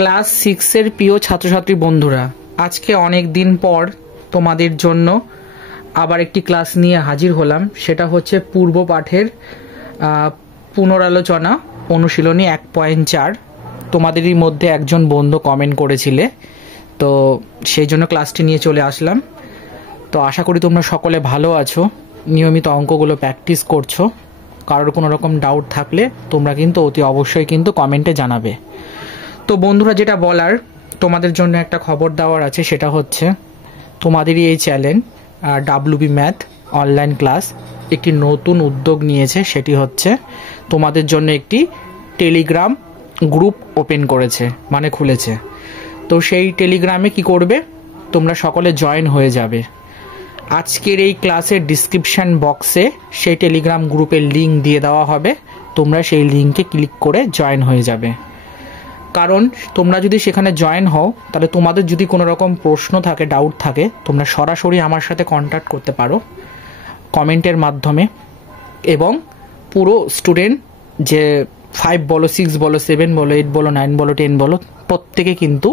Class 6 এর প্রিয় ছাত্রছাত্রী বন্ধুরা, আজকে অনেক দিন পর তোমাদের জন্য আবার একটি ক্লাস নিয়ে হাজির হলাম। সেটা হচ্ছে পূর্ব পাঠের পুনরালোচনা অনুশীলনী 1.4। তোমাদেরই মধ্যে একজন বন্ধু কমেন্ট করেছিলে, তো সেই জন্য ক্লাসটি নিয়ে চলে আসলাম। তো আশা করি তোমরা সকলে ভালো আছো, নিয়মিত অঙ্কগুলো প্র্যাকটিস করছো। কারোর কোনো রকম ডাউট থাকলে তোমরা কিন্তু অতি অবশ্যই কিন্তু কমেন্টে জানাবে। তো বন্ধুরা, যেটা বলার তোমাদের জন্য একটা খবর দেওয়ার আছে, সেটা হচ্ছে তোমাদেরই এই channel WB math online class একটি নতুন উদ্যোগ নিয়েছে। সেটি হচ্ছে তোমাদের জন্য একটি টেলিগ্রাম গ্রুপ ওপেন করেছে, মানে খুলেছে। তো সেই টেলিগ্রামে কি করবে, তোমরা সকলে জয়েন হয়ে যাবে। আজকের এই ক্লাসের ডিসক্রিপশান বক্সে সেই টেলিগ্রাম গ্রুপের লিঙ্ক দিয়ে দেওয়া হবে। তোমরা সেই লিঙ্কে ক্লিক করে জয়েন হয়ে যাবে। কারণ তোমরা যদি সেখানে জয়েন হও, তাহলে তোমাদের যদি কোনো রকম প্রশ্ন থাকে, ডাউট থাকে, তোমরা সরাসরি আমার সাথে কন্ট্যাক্ট করতে পারো কমেন্টের মাধ্যমে। এবং পুরো স্টুডেন্ট, যে 5 বলো, 6 বলো, 7 বলো, 8 বলো, 9 বলো, 10 বলো, প্রত্যেকে কিন্তু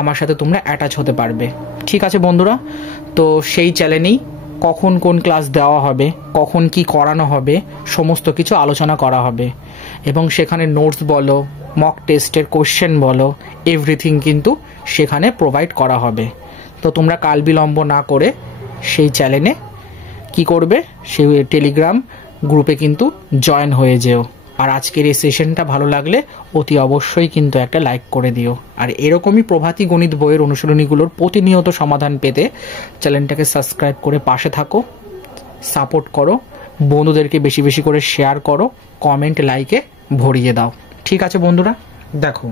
আমার সাথে তোমরা অ্যাটাচ হতে পারবে। ঠিক আছে বন্ধুরা? তো সেই চ্যানেলেই কখন কোন ক্লাস দেওয়া হবে, কখন কি করানো হবে, সমস্ত কিছু আলোচনা করা হবে। এবং সেখানে নোটস বলো, মক টেস্টের কোশ্চেন বলো, এভরিথিং কিন্তু সেখানে প্রোভাইড করা হবে। তো তোমরা কাল বিলম্ব না করে সেই চ্যানেলে কি করবে, সেই টেলিগ্রাম গ্রুপে কিন্তু জয়েন হয়ে যেও। আর আজকের এই সেশনটা ভালো লাগলে অতি অবশ্যই কিন্তু একটা লাইক করে দিও। আর এরকমই প্রভাতী গণিত বইয়ের অনুশীলনীগুলোর প্রতিনিয়ত সমাধান পেতে চ্যানেলটাকে সাবস্ক্রাইব করে পাশে থাকো, সাপোর্ট করো, বন্ধুদেরকে বেশি বেশি করে শেয়ার করো, কমেন্ট লাইকে ভরিয়ে দাও। ঠিক আছে বন্ধুরা? দেখো,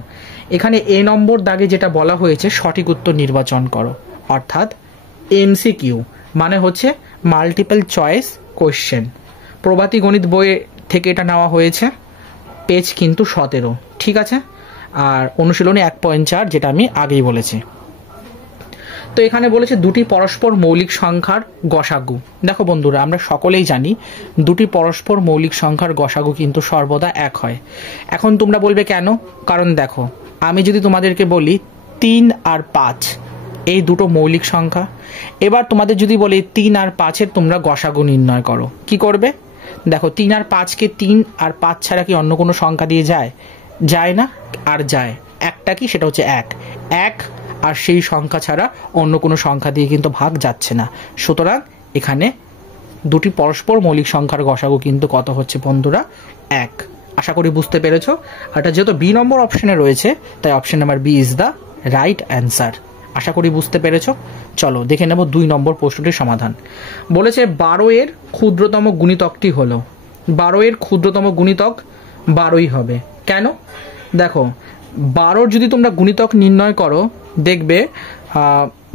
এখানে এ নম্বর দাগে যেটা বলা হয়েছে, সঠিক উত্তর নির্বাচন করো, অর্থাৎ এমসিকিউ মানে হচ্ছে মাল্টিপল চয়েস কোশ্চেন। প্রভাতী গণিত বইয়ে থেকে এটা নেওয়া হয়েছে, পেজ কিন্তু 17। ঠিক আছে? আর অনুশীলনী 1.4 যেটা আমি আগেই বলেছি। তো এখানে বলেছে দুটি পরস্পর মৌলিক সংখ্যার গসাগু। দেখো বন্ধুরা, আমরা সকলেই জানি দুটি পরস্পর মৌলিক সংখ্যার গসাগু কিন্তু সর্বদা এক হয়। এখন তোমরা বলবে কেন? কারণ দেখো, আমি যদি তোমাদেরকে বলি 3 আর 5 এই দুটো মৌলিক সংখ্যা, এবার তোমাদের যদি বলি 3 আর 5-এর তোমরা গসাগু নির্ণয় করো, কি করবে? দেখো, 3 আর 5-কে 3 আর 5 ছাড়া কি অন্য কোনো সংখ্যা দিয়ে যায়? যায় না। আর যায় একটা, কি সেটা হচ্ছে 1। আর সেই সংখ্যা ছাড়া অন্য কোনো সংখ্যা দিয়ে কিন্তু ভাগ যাচ্ছে না। সুতরাং এখানে দুটি পরস্পর মৌলিক সংখ্যার গসাগু কিন্তু কত হচ্ছে বন্ধুরা? 1। আশা করি বুঝতে পেরেছো। আর এটা যেহেতু বি নম্বর অপশনে রয়েছে, তাই option number B is the right answer. আশা করি বুঝতে পেরেছো। চলো দেখে নেব 2 নম্বর প্রশ্নটির সমাধান। বলেছে 12 এর ক্ষুদ্রতম গুণিতকটি হলো। 12 এর ক্ষুদ্রতম গুণিতক 12ই হবে। কেন? দেখো, 12 যদি তোমরা গুণিতক নির্ণয় করো, দেখবে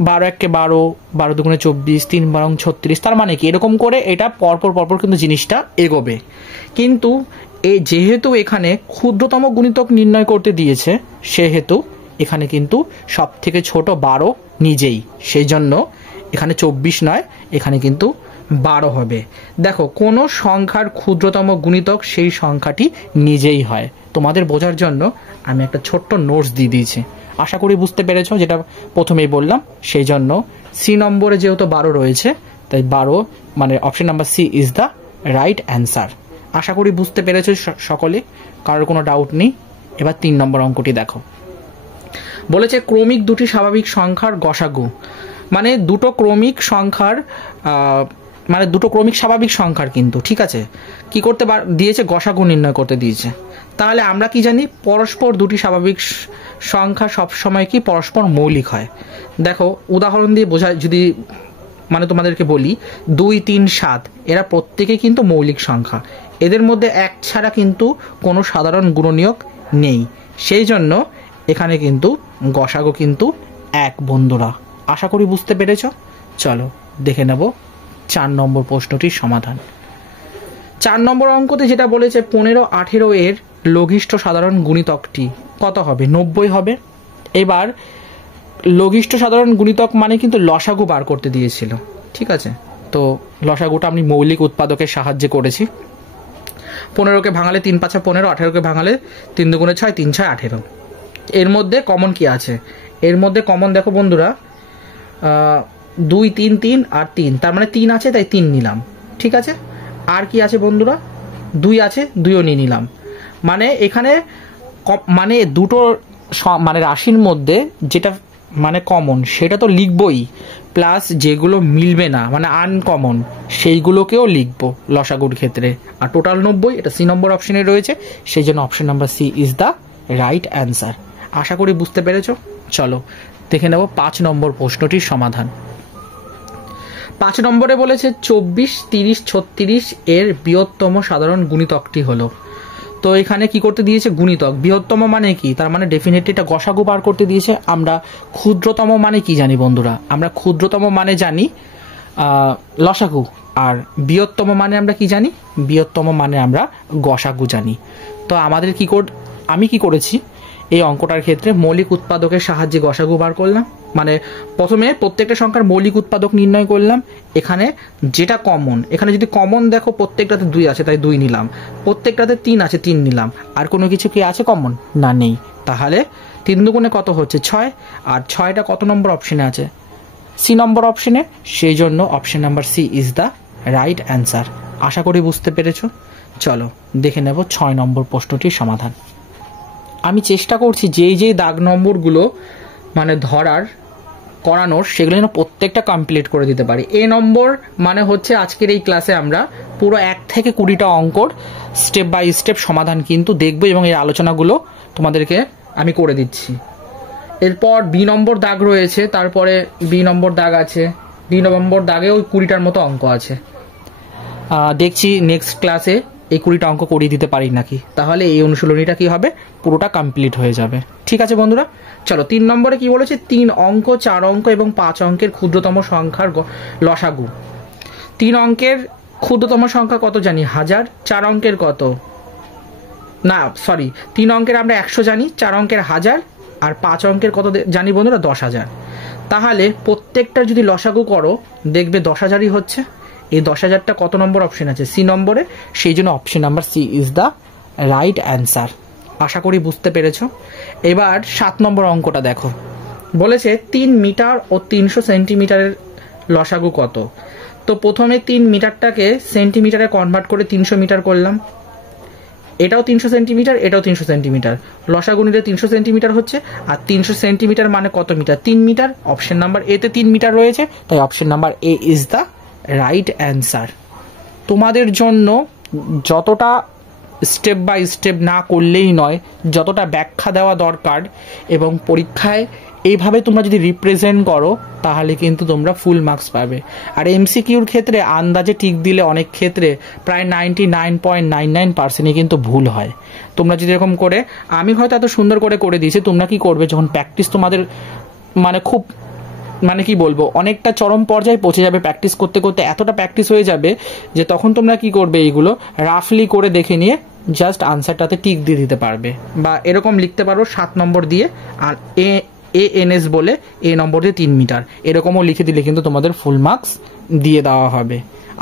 12 1 12, 12 2 24, 3 12 36। তার মানে কি, এরকম করে এটা পরপর কিন্তু জিনিসটা এগোবে। কিন্তু যেহেতু এখানে ক্ষুদ্রতম গুণিতক নির্ণয় করতে দিয়েছে, সেহেতু এখানে কিন্তু সব থেকে ছোট 12 নিজেই, সেই জন্য এখানে 24 নয়, এখানে কিন্তু 12 হবে। দেখো, কোনো সংখ্যার ক্ষুদ্রতম গুণিতক সেই সংখ্যাটি নিজেই হয়। তোমাদের বোঝার জন্য আমি একটা ছোট্ট নোটস দিয়ে দিয়েছি। আশা করি বুঝতে পেরেছো, যেটা প্রথমেই বললাম। সেই জন্য সি নম্বরে যেহেতু 12 রয়েছে, তাই 12 মানে option number C is the right answer. আশা করি বুঝতে পেরেছো সকলে, কারোর কোনো ডাউট নেই। এবার 3 নম্বর অঙ্কটি দেখো। বলেছে ক্রমিক দুটি স্বাভাবিক সংখ্যার গসাগু, মানে দুটো ক্রমিক সংখ্যার মানে দুটো ক্রমিক স্বাভাবিক সংখ্যার কিন্তু, ঠিক আছে, কি করতে দিয়েছে? গসাগু নির্ণয় করতে দিয়েছে। তাহলে আমরা কি জানি? পরস্পর দুটি স্বাভাবিক সংখ্যা সবসময় কি পরস্পর মৌলিক হয়। দেখো, উদাহরণ দিয়ে বোঝা, যদি মানে তোমাদেরকে বলি 2 3 7 এরা প্রত্যেকে কিন্তু মৌলিক সংখ্যা। এদের মধ্যে 1 ছাড়া কিন্তু কোনো সাধারণ গুণনীয়ক নেই। সেই জন্য এখানে কিন্তু গসাগু কিন্তু 1 বন্ধুরা। আশা করি বুঝতে পেরেছ। চলো দেখে নেব 4 নম্বর প্রশ্নটির সমাধান। 4 নম্বর অঙ্কতে যেটা বলেছে 15 18 এর লঘিষ্ঠ সাধারণ গুণিতকটি কত হবে? 90 হবে। এবার লঘিষ্ঠ সাধারণ গুণিতক মানে কিন্তু লসাগু বার করতে দিয়েছিল। ঠিক আছে? তো লসাগুটা আমি মৌলিক উৎপাদকের সাহায্যে করেছি। 15কে ভাঙালে 3 5 15, 18কে ভাঙালে 3 2 6, 3 6 18। এর মধ্যে কমন কি আছে? এর মধ্যে কমন দেখো বন্ধুরা, 2 3 3 আর 3, তার মানে 3 আছে তাই 3 নিলাম। ঠিক আছে, আর কি আছে বন্ধুরা? 2 আছে, 2ও নিয়ে নিলাম। মানে এখানে মানে দুটো মানে রাশির মধ্যে যেটা মানে কমন সেটা তো লিখবই, প্লাস যেগুলো মিলবে না মানে আনকমন সেইগুলোকেও লিখবো লসাগুর ক্ষেত্রে। আর টোটাল 90, এটা সি নম্বর অপশনে রয়েছে, সেই জন্য option number C is the right answer. আশা করি বুঝতে পেরেছো। চলো দেখে নেব 5 নম্বর প্রশ্নটির সমাধান। 5 নম্বরে বলেছে 24, 30, 36 এর বৃহত্তম সাধারণ গুণিতকটি হলো। তো এখানে কি করতে দিয়েছে? গুণিতক। বৃহত্তম মানে কি? তার মানে ডেফিনেটলি এটা গসাগু বার করতে দিয়েছে। আমরা ক্ষুদ্রতম মানে কি জানি বন্ধুরা? আমরা ক্ষুদ্রতম মানে জানি লসাগু, আর বৃহত্তম মানে আমরা কি জানি? বৃহত্তম মানে আমরা গসাগু জানি। তো আমাদের আমি কি করেছি এই অঙ্কটার ক্ষেত্রে? মৌলিক উৎপাদকের সাহায্যে গসাগু বার করলাম। মানে প্রথমে প্রত্যেকটা সংখ্যার মৌলিক উৎপাদক নির্ণয় করলাম। এখানে যেটা কমন, এখানে যদি কমন দেখো প্রত্যেকটাতে 2 আছে তাই 2 নিলাম, প্রত্যেকটাতে 3 আছে 3 নিলাম। আর কোনো কিছু কি আছে কমন? না, নেই। তাহলে 3 দুগুণে কত হচ্ছে? 6। আর 6টা কত নম্বর অপশনে আছে? সি নম্বর অপশনে, সেই জন্য option number C is the right answer. আশা করি বুঝতে পেরেছো। চলো দেখে নেব 6 নম্বর প্রশ্নটির সমাধান। আমি চেষ্টা করছি যেই দাগ নম্বরগুলো মানে করানোর সেগুলো যেন প্রত্যেকটা কমপ্লিট করে দিতে পারি। এ নম্বর মানে হচ্ছে আজকের এই ক্লাসে আমরা পুরো 1 থেকে 20টা অঙ্কর স্টেপ বাই স্টেপ সমাধান কিন্তু দেখব এবং এই আলোচনাগুলো তোমাদেরকে আমি করে দিচ্ছি। এরপর বি নম্বর দাগ রয়েছে, তারপরে বি নম্বর দাগ আছে, বি নম্বর দাগেও 20টার মতো অঙ্ক আছে। দেখছি নেক্সট ক্লাসে এই 20টা অঙ্ক করিয়ে দিতে পারি নাকি, তাহলে এই অনুশীলনীটা কি হবে? পুরোটা কমপ্লিট হয়ে যাবে। ঠিক আছে বন্ধুরা, চলো 3 নম্বরে কি বলেছে? 3 অঙ্ক, 4 অঙ্ক এবং 5 অঙ্কের ক্ষুদ্রতম সংখ্যার লসাগু। 3 অঙ্কের ক্ষুদ্রতম সংখ্যা কত জানি? 1000। 4 অঙ্কের কত? না সরি, 3 অঙ্কের আমরা 100 জানি, 4 অঙ্কের 1000, আর 5 অঙ্কের কত জানি বন্ধুরা? 10,000। তাহলে প্রত্যেকটা যদি লসাগু করো দেখবে 10,000ই হচ্ছে। এই 10,000টা কত নম্বর অপশন আছে? সি নম্বরে, সেই জন্য option number C is the right answer. আশা করি বুঝতে পেরেছো। এবার 7 নম্বর অঙ্কটা দেখো, বলেছে 3 মিটার ও 300 সেন্টিমিটারের লসাগু কত? তো প্রথমে 3 মিটারটাকে সেন্টিমিটারে কনভার্ট করে 300 মিটার করলাম। এটাও 300 সেন্টিমিটার, এটাও 300 সেন্টিমিটার। লসাগু নিলে 300 সেন্টিমিটার হচ্ছে, আর 300 সেন্টিমিটার মানে কত মিটার? 3 মিটার। অপশন নাম্বার এতে 3 মিটার রয়েছে, তাই option number A is the right answer. তোমাদের জন্য যতটা স্টেপ বাই স্টেপ না করলেই নয়, যতটা ব্যাখ্যা দেওয়া দরকার এবং পরীক্ষায় এইভাবে তোমরা যদি রিপ্রেজেন্ট করো তাহলে কিন্তু তোমরা ফুল মার্কস পাবে। আর এমসিকিউর ক্ষেত্রে আন্দাজে টিক দিলে অনেক ক্ষেত্রে প্রায় 99.99%ই কিন্তু ভুল হয়। তোমরা যদি এরকম করে, আমি হয়তো এত সুন্দর করে দিয়েছি, তোমরা কি করবে যখন প্র্যাকটিস তোমাদের মানে খুব মানে কি বলবো অনেকটা চরম পর্যায়ে পৌঁছে যাবে, প্র্যাকটিস করতে করতে এতটা প্র্যাকটিস হয়ে যাবে যে তখন তোমরা কি করবে, এইগুলো রাফলি করে দেখে নিয়ে জাস্ট আনসারটাতে টিক দিয়ে দিতে পারবে। বা এরকম লিখতে পারো 7 নম্বর দিয়ে আর এএনএস বলে এ নম্বর দিয়ে 3 মিটার, এরকমও লিখে দিলে কিন্তু তোমাদের ফুল মার্কস দিয়ে দেওয়া হবে।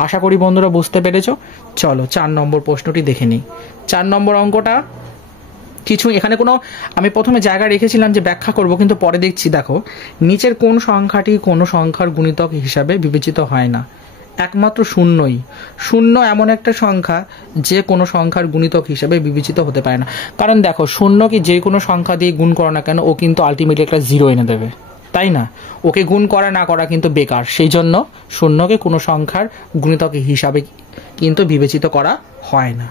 আশা করি বন্ধুরা বুঝতে পেরেছো। চলো 4 নম্বর প্রশ্নটি দেখে নিই। 4 নম্বর অঙ্কটা কিছু এখানে কোনো আমি প্রথমে জায়গা রেখেছিলাম যে ব্যাখ্যা করব, কিন্তু পরে দেখছি দেখো নিচের কোন সংখ্যাটি কোনো সংখ্যার গুণিতক হিসাবে বিবেচিত হয় না? একমাত্র শূন্যই। শূন্য এমন একটা সংখ্যা যে কোনো সংখ্যার গুণিতক হিসাবে বিবেচিত হতে পারে না। কারণ দেখো শূন্যকে যে কোনো সংখ্যা দিয়ে গুণ করো না কেন, ও কিন্তু আলটিমেটলি একটা 0 এনে দেবে, তাই না? ওকে গুণ করা না করা কিন্তু বেকার। সেই জন্য শূন্যকে কোনো সংখ্যার গুণিতক হিসাবে কিন্তু বিবেচিত করা হয় না,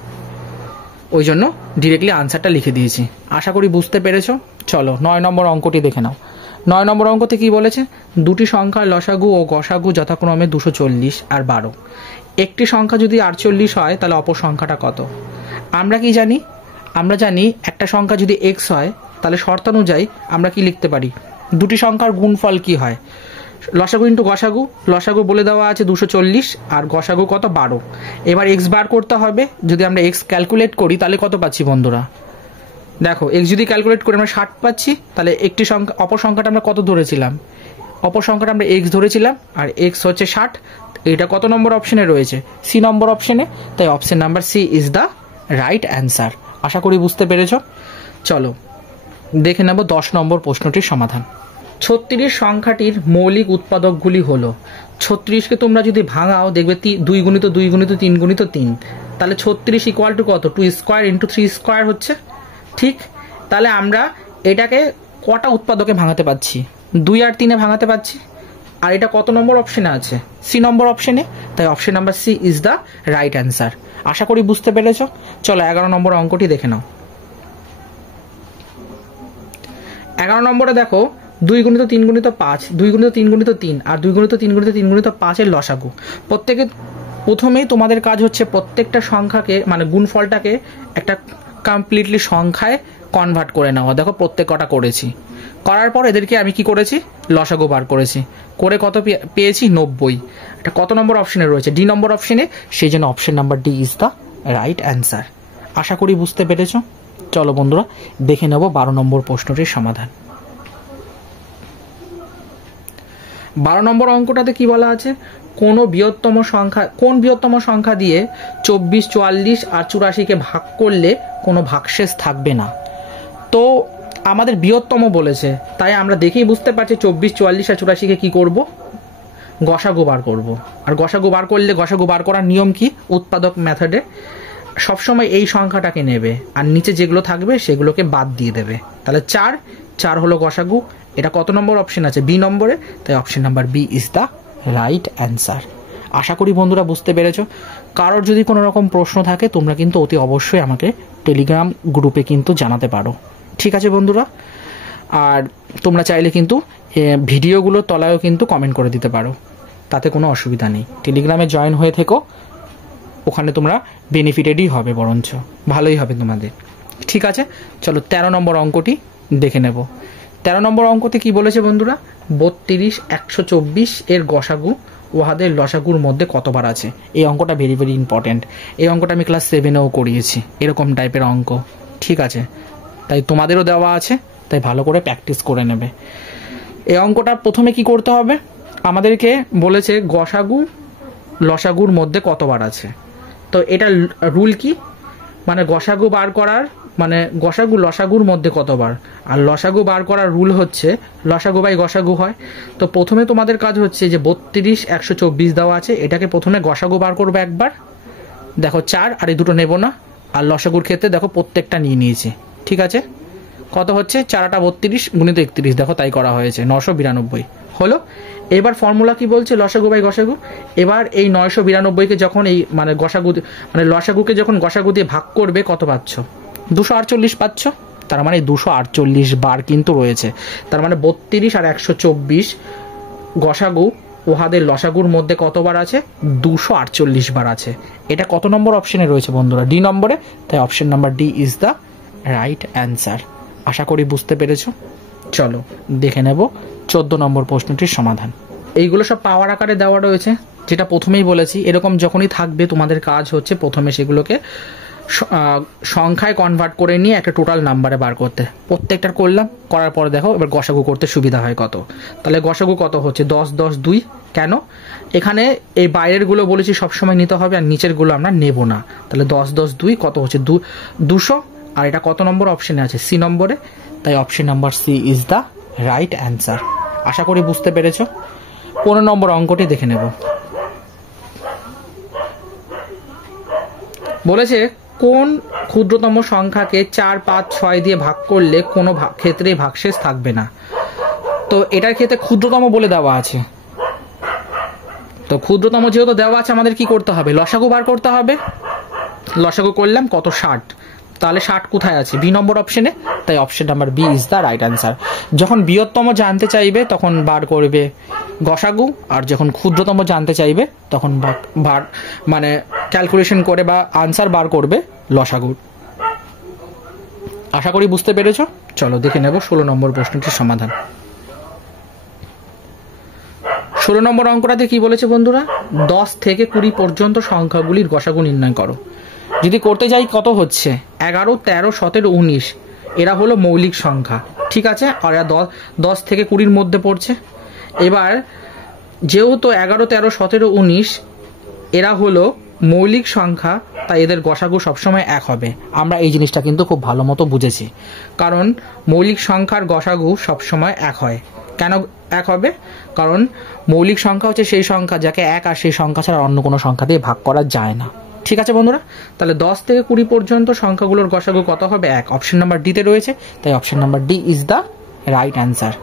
ওই জন্য ডিরেক্টলি আনসারটা লিখে দিয়েছি। আশা করি বুঝতে পেরেছো। চলো 9 নম্বর অঙ্কটি দেখে নাও। 9 নম্বর অঙ্কতে কি বলেছে? দুটি সংখ্যার লসাগু ও গসাগু যথাক্রমে 240 আর 12। একটি সংখ্যা যদি 48 হয় তাহলে অপর সংখ্যাটা কত? আমরা কি জানি? আমরা জানি একটা সংখ্যা যদি x হয় তাহলে শর্তানুযায়ী আমরা কি লিখতে পারি? দুটি সংখ্যার গুণফল কি হয়? লসাগু ইন্টু গসাগু। লসাগু বলে দেওয়া আছে 240 আর গসাগু কত? 12। এবার এক্স বার করতে হবে। যদি আমরা এক্স ক্যালকুলেট করি তাহলে কত পাচ্ছি বন্ধুরা? দেখো এক্স যদি ক্যালকুলেট করি আমরা 60 পাচ্ছি, তাহলে একটি সংখ্যা অপর সংখ্যাটা আমরা কত ধরেছিলাম? অপর সংখ্যাটা আমরা এক্স ধরেছিলাম, আর এক্স হচ্ছে 60। এটা কত নম্বর অপশনে রয়েছে? সি নম্বর অপশনে, তাই option number C is the right answer. আশা করি বুঝতে পেরেছ। চলো দেখে নেব 10 নম্বর প্রশ্নটির সমাধান। 36 সংখ্যাটির মৌলিক উৎপাদকগুলি হলো, 36কে তোমরা যদি ভাঙাও দেখবে 2 গুণিত 2 গুণিত 3 গুণিত 3, তাহলে 36 ইকুয়াল টু কত? 2 স্কোয়ার ইন্টু 3 স্কোয়ার হচ্ছে। ঠিক, তাহলে আমরা এটাকে কটা উৎপাদকে ভাঙাতে পারছি? 2 আর 3-এ ভাঙাতে পারছি। আর এটা কত নম্বর অপশনে আছে? সি নম্বর অপশনে, তাই option number C is the right answer. আশা করি বুঝতে পেরেছ। চলো 11 নম্বর অঙ্কটি দেখে নাও। 11 নম্বরে দেখো 2 গুণিত 3 গুণিত 5, 2 গুণিত 3 গুণিত 3 আর 2 গুণিত 3 গুণিত 3 গুণিত 5-এর লসাগু। প্রথমেই তোমাদের কাজ হচ্ছে প্রত্যেকটা সংখ্যাকে মানে গুণফলটাকে একটা কমপ্লিটলি সংখ্যায় কনভার্ট করে নেওয়া। দেখো প্রত্যেক কটা করেছি, করার পর এদেরকে আমি কি করেছি? লসাগু বার করেছি, করে কত পেয়েছি? 90। এটা কত নম্বর অপশনে রয়েছে? ডি নম্বর অপশনে, সেই জন্য option number D is the right answer. আশা করি বুঝতে পেরেছ। চলো বন্ধুরা দেখে নেব 12 নম্বর প্রশ্নটির সমাধান। 12 নম্বর অঙ্কটাতে কি বলা আছে? কোন বৃহত্তম সংখ্যা দিয়ে 24, 44 আর 84-কে ভাগ করলে কোনো ভাগশেষ থাকবে না? তো আমাদের বৃহত্তম বলেছে, তাই আমরা দেখেই বুঝতে পারছি 24, 44 আর 84-কে কি করব? গসাগু বার করব। আর গসাগু বার করলে গসাগু বার করার নিয়ম কি? উৎপাদক মেথডে সবসময় এই সংখ্যাটাকে নেবে আর নিচে যেগুলো থাকবে সেগুলোকে বাদ দিয়ে দেবে। তাহলে 4 হলো গসাগু। এটা কত নম্বর অপশন আছে? বি নম্বরে, তাই option number B is the right answer. আশা করি বন্ধুরা বুঝতে পেরেছ। কারোর যদি কোনো রকম প্রশ্ন থাকে তোমরা কিন্তু অতি অবশ্যই আমাকে টেলিগ্রাম গ্রুপে কিন্তু জানাতে পারো। ঠিক আছে বন্ধুরা, আর তোমরা চাইলে কিন্তু ভিডিওগুলোর তলায়ও কিন্তু কমেন্ট করে দিতে পারো, তাতে কোনো অসুবিধা নেই। টেলিগ্রামে জয়েন হয়ে থেকো, ওখানে তোমরা বেনিফিটেডই হবে, বরঞ্চ ভালোই হবে তোমাদের। ঠিক আছে, চলো 13 নম্বর অঙ্কটি দেখে নেব। 13 নম্বর অঙ্কতে কি বলেছে বন্ধুরা? 32, 124 এর গসাগু উহাদের লসাগুর মধ্যে কতবার আছে? এই অঙ্কটা ভেরি ভেরি ইম্পর্টেন্ট। এই অঙ্কটা আমি ক্লাস 7-এও করিয়েছি, এরকম টাইপের অঙ্ক। ঠিক আছে, তাই তোমাদেরও দেওয়া আছে, তাই ভালো করে প্র্যাকটিস করে নেবে। এই অঙ্কটা প্রথমে কি করতে হবে? আমাদেরকে বলেছে গসাগু লসাগুর মধ্যে কতবার আছে। তো এটা রুল কি? মানে গসাগু বার করার মানে গসাগু লসাগুর মধ্যে কতবার, আর লসাগু বার করার রুল হচ্ছে লসাগু বাই গসাগু হয়। তো প্রথমে তোমাদের কাজ হচ্ছে যে 32, 124 দেওয়া আছে, এটাকে প্রথমে গসাগু বার করবো একবার। দেখো 4 আর এই দুটো নেব না, আর লসাগুর ক্ষেত্রে দেখো প্রত্যেকটা নিয়ে নিয়েছি। ঠিক আছে, কত হচ্ছে? 4 32 গুণিত 31, দেখো তাই করা হয়েছে, 992 হলো। এবার ফর্মুলা কি বলছে? লসাগু বাই গসাগু। এবার এই 992-কে যখন এই মানে গসাগু মানে লসাগুকে যখন গসাগু দিয়ে ভাগ করবে কত পাচ্ছ? 248 পাচ্ছ। তার মানে 248 বার কিন্তু রয়েছে। তার মানে 32 আর 124 গসাগু উহাদের লসাগুর মধ্যে কতবার আছে? 248 বার আছে। এটা কত নম্বর অপশনে রয়েছে বন্ধুরা? ডি নম্বরে, তাই option number D is the right answer. আশা করি বুঝতে পেরেছ। চলো দেখে নেব 14 নম্বর প্রশ্নটির সমাধান। এইগুলো সব পাওয়ার আকারে দেওয়া রয়েছে, যেটা প্রথমেই বলেছি। এরকম যখনই থাকবে তোমাদের কাজ হচ্ছে প্রথমে সেগুলোকে সংখ্যায় কনভার্ট করে নিয়ে একটা টোটাল নাম্বারে বার করতে। প্রত্যেকটার করলাম, করার পরে দেখো এবার গসাগু করতে সুবিধা হয় কত। তাহলে গসাগু কত হচ্ছে? 10, 10, 2। কেন? এখানে এই বাইরেরগুলো বলেছি সবসময় নিতে হবে, আর নিচেরগুলো আমরা নেব না। তাহলে 10, 10, 2 কত হচ্ছে? 200। আর এটা কত নম্বর অপশনে আছে? সি নম্বরে, তাই option number C is the right answer. আশা করি বুঝতে পেরেছ। 15 নম্বর অঙ্কটি দেখে নেব। বলেছে কোন ক্ষুদ্রতম সংখ্যাকে 4, 5, 6 দিয়ে ভাগ করলে কোনো ক্ষেত্রে ভাগশেষ থাকবে না? তো এটার ক্ষেত্রে ক্ষুদ্রতম বলে দেওয়া আছে। তো ক্ষুদ্রতম যেহেতু দেওয়া আছে, আমাদের কি করতে হবে? লসাগু বার করতে হবে। লসাগু করলাম কত? 60। তাহলে 60 কোথায় আছে? বি নম্বর অপশনে, তাই option number B is the right answer. যখন বৃহত্তম জানতে চাইবে তখন বার করবে গসাগু, আর যখন ক্ষুদ্রতম জানতে চাইবে তখন বার মানে ক্যালকুলেশন করে বা আনসার বার করবে লসাগু। আশা করি বুঝতে পেরেছ। চলো দেখে নেব 16 নম্বর প্রশ্নটির সমাধান। 16 নম্বর অঙ্কটাতে কি বলেছে বন্ধুরা? 10 থেকে 20 পর্যন্ত সংখ্যাগুলির গসাগু নির্ণয় করো। যদি করতে যাই কত হচ্ছে? 11, 13, 17, 19 এরা হলো মৌলিক সংখ্যা। ঠিক আছে, আর এরা 10 থেকে 20-র মধ্যে পড়ছে। এবার যেহেতু 11, 13, 17, 19 এরা হলো মৌলিক সংখ্যা, তাই এদের গসাগু সবসময় এক হবে। আমরা এই জিনিসটা কিন্তু খুব ভালো মতো বুঝেছি, কারণ মৌলিক সংখ্যার গসাগু সবসময় এক হয়। কেন এক হবে? কারণ মৌলিক সংখ্যা হচ্ছে সেই সংখ্যা যাকে এক আর সেই সংখ্যা ছাড়া অন্য কোনো সংখ্যা দিয়ে ভাগ করা যায় না। ঠিক আছে বন্ধুরা, তাহলে 10 থেকে 20 পর্যন্ত সংখ্যাগুলোর গসাগু কত হবে? এক। অপশন নাম্বার ডিতে রয়েছে, তাই option number D is the right answer.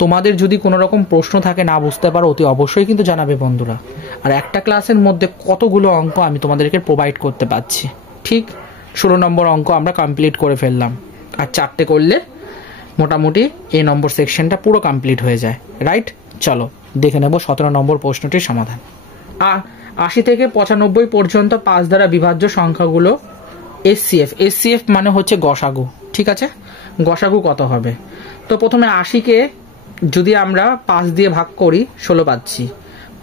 তোমাদের যদি কোনো রকম প্রশ্ন থাকে, না বুঝতে পারো, অতি অবশ্যই কিন্তু জানাবে বন্ধুরা। আর একটা ক্লাসের মধ্যে কতগুলো অঙ্ক আমি তোমাদেরকে প্রোভাইড করতে পারছি। ঠিক 16 নম্বর অঙ্ক আমরা কমপ্লিট করে ফেললাম, আর 4টে করলে মোটামুটি এই নম্বর সেকশনটা পুরো কমপ্লিট হয়ে যায়, রাইট? চলো দেখে নেব 17 নম্বর প্রশ্নটির সমাধান। 80 থেকে 95 পর্যন্ত 5 দ্বারা বিভাজ্য সংখ্যাগুলো এসসিএফ। এসসিএফ মানে হচ্ছে গসাগু। ঠিক আছে, গসাগু কত হবে? তো প্রথমে 80কে যদি আমরা 5 দিয়ে ভাগ করি 16 পাচ্ছি।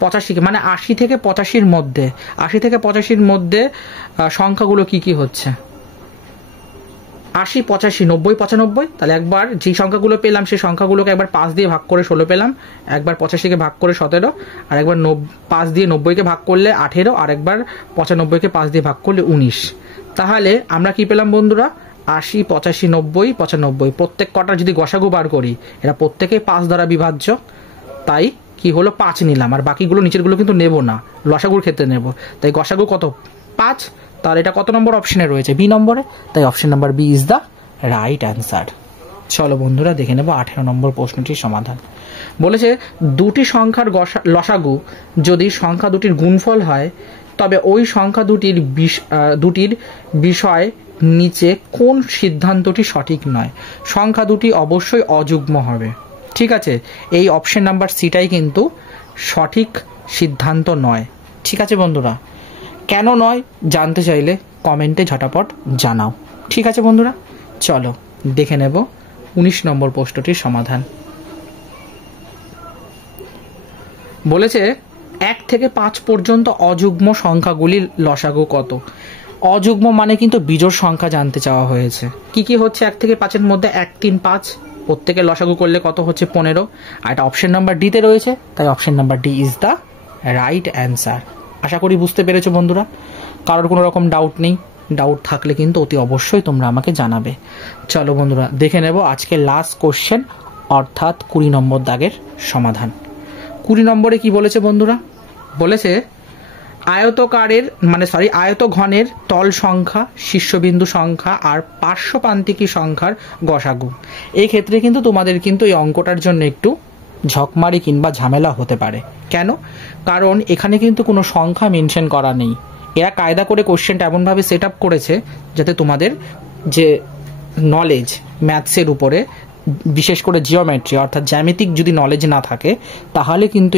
85কে মানে 80 থেকে 85-র মধ্যে, 80 থেকে 85-র মধ্যে সংখ্যাগুলো কি কি হচ্ছে? 80, 85, 90, 95। তাহলে একবার যে সংখ্যাগুলো পেলাম সেই সংখ্যাগুলোকে একবার 5 দিয়ে ভাগ করে 16 পেলাম, একবার 85কে ভাগ করে 17, আর একবার 5 দিয়ে 90কে ভাগ করলে 18, আর একবার 95কে 5 দিয়ে ভাগ করলে 19। তাহলে আমরা কি পেলাম বন্ধুরা? 80, 85, 90, 95 প্রত্যেক কটার যদি গসাগু বার করি, এরা প্রত্যেকেই 5 দ্বারা বিভাজ্য, তাই কি হলো 5 নিলাম, আর বাকিগুলো নিচেরগুলো কিন্তু নেব না, লসাগুর ক্ষেত্রে নেব। তাই গসাগু কত? 5। তাহলে এটা কত নম্বর অপশনে রয়েছে? বি নম্বরে, তাই option number B is the right answer. চলো বন্ধুরা দেখে নেব 18 নম্বর প্রশ্নটির সমাধান। বলেছে দুটি সংখ্যার লসাগু যদি সংখ্যা দুটির গুণফল হয়, তবে ওই সংখ্যা দুটির বিষয় নিচে কোন সিদ্ধান্তটি সঠিক নয়? সংখ্যা দুটি অবশ্যই অযুগ্ম হবে। ঠিক আছে, এই অপশন নাম্বার সিটাই কিন্তু সঠিক সিদ্ধান্ত নয়। ঠিক আছে বন্ধুরা, কেন নয় জানতে চাইলে কমেন্টে ঝটাপট জানাও। ঠিক আছে বন্ধুরা, চলো দেখে নেব 19 নম্বর প্রশ্নটির সমাধান। বলেছে 1 থেকে 5 পর্যন্ত অযুগ্ম সংখ্যাগুলির লসাগু কত? অযুগ্ম মানে কিন্তু বিজোড় সংখ্যা জানতে চাওয়া হয়েছে। কি কি হচ্ছে 1 থেকে 5-এর মধ্যে? 1, 3, 5 প্রত্যেকের লসাগু করলে কত হচ্ছে? 15। আর এটা অপশন নাম্বার ডিতে রয়েছে, তাই option number D is the right answer. আশা করি বুঝতে পেরেছো বন্ধুরা, কারোর কোনো রকম ডাউট নেই। ডাউট থাকলে কিন্তু অতি অবশ্যই তোমরা আমাকে জানাবে। চলো বন্ধুরা দেখে নেব আজকে লাস্ট কোশ্চেন, অর্থাৎ 20 নম্বর দাগের সমাধান। 20 নম্বরে কি বলেছে বন্ধুরা? বলেছে আয়তঘনের তল সংখ্যা, শীর্ষবিন্দু সংখ্যা আর পার্শ্বপ্রান্তিকী সংখ্যার গসাগু। এই ক্ষেত্রে কিন্তু তোমাদের কিন্তু এই অঙ্কটার জন্য একটু ঝকমারি কিংবা ঝামেলা হতে পারে। কেন? কারণ এখানে কিন্তু কোনো সংখ্যা মেনশন করা নেই। এরা কায়দা করে কোশ্চেনটা এমনভাবে সেট আপ করেছে যাতে তোমাদের যে নলেজ ম্যাথসের উপরে, বিশেষ করে জিওমেট্রি অর্থাৎ জ্যামিতিক যদি নলেজ না থাকে, তাহলে কিন্তু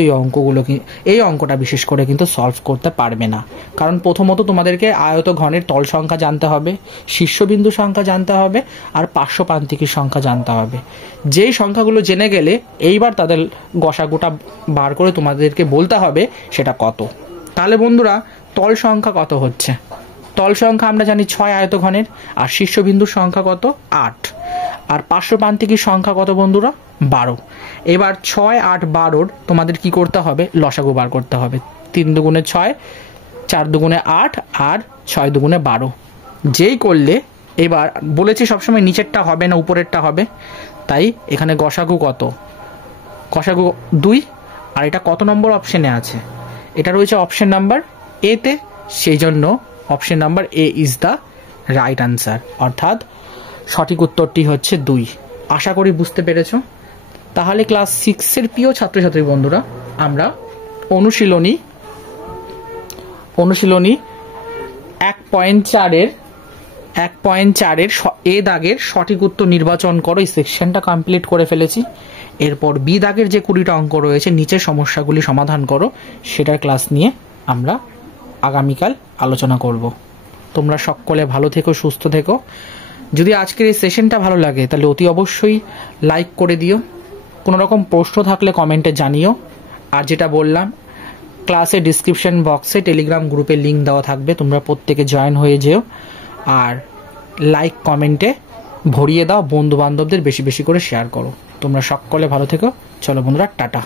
এই অঙ্কটা বিশেষ করে কিন্তু সলভ করতে পারবে না। কারণ প্রথমত তোমাদেরকে আয়তঘনের তল সংখ্যা জানতে হবে, শীর্ষবিন্দু সংখ্যা জানতে হবে, আর পার্শ্বপ্রান্তিকীর সংখ্যা জানতে হবে। যেই সংখ্যাগুলো জেনে গেলে এইবার তাদের গসাগুটা বার করে তোমাদেরকে বলতে হবে সেটা কত। তাহলে বন্ধুরা তল সংখ্যা কত হচ্ছে? তল সংখ্যা আমরা জানি 6 আয়তঘনের, আর শীর্ষবিন্দুর সংখ্যা কত? 8, আর পার্শ্বপ্রান্তিকীর সংখ্যা কত বন্ধুরা? 12। এবার 6, 8, 12 তোমাদের কি করতে হবে? লসাগু বার করতে হবে। 3 দুগুণে 6, 4 দুগুণে 8, আর 6 দুগুণে 12। যেই করলে এবার বলেছি সবসময় নিচেরটা হবে না উপরেরটা হবে, তাই এখানে গসাগু কত? গসাগু 2। আর এটা কত নম্বর অপশনে আছে? এটা রয়েছে অপশন নাম্বার এতে, সেই জন্য option number A is the right answer, অর্থাৎ সঠিক উত্তরটি হচ্ছে 2। আশা করি বুঝতে পেরেছ। তাহলে ক্লাস 6-এর প্রিয় ছাত্রছাত্রী বন্ধুরা, আমরা অনুশীলনী 1.4-এর এ দাগের সঠিক উত্তর নির্বাচন করো এই সেকশনটা কমপ্লিট করে ফেলেছি। এরপর বি দাগের যে 20টা অঙ্ক রয়েছে নিচের সমস্যাগুলি সমাধান করো, সেটার ক্লাস নিয়ে আমরা আগামীকাল আলোচনা করব। তোমরা সকলে ভালো থেকো, সুস্থ থেকো। যদি আজকের এই সেশনটা ভালো লাগে তাহলে অতি অবশ্যই লাইক করে দিও। কোনো রকম প্রশ্ন থাকলে কমেন্টে জানিও। আর যেটা বললাম, ক্লাসের ডিসক্রিপশন বক্সে টেলিগ্রাম গ্রুপের লিঙ্ক দেওয়া থাকবে, তোমরা প্রত্যেকে জয়েন হয়ে যেও। আর লাইক কমেন্টে ভরিয়ে দাও, বন্ধু বান্ধবদের বেশি বেশি করে শেয়ার করো। তোমরা সকলে ভালো থেকো। চলো বন্ধুরা, টাটা।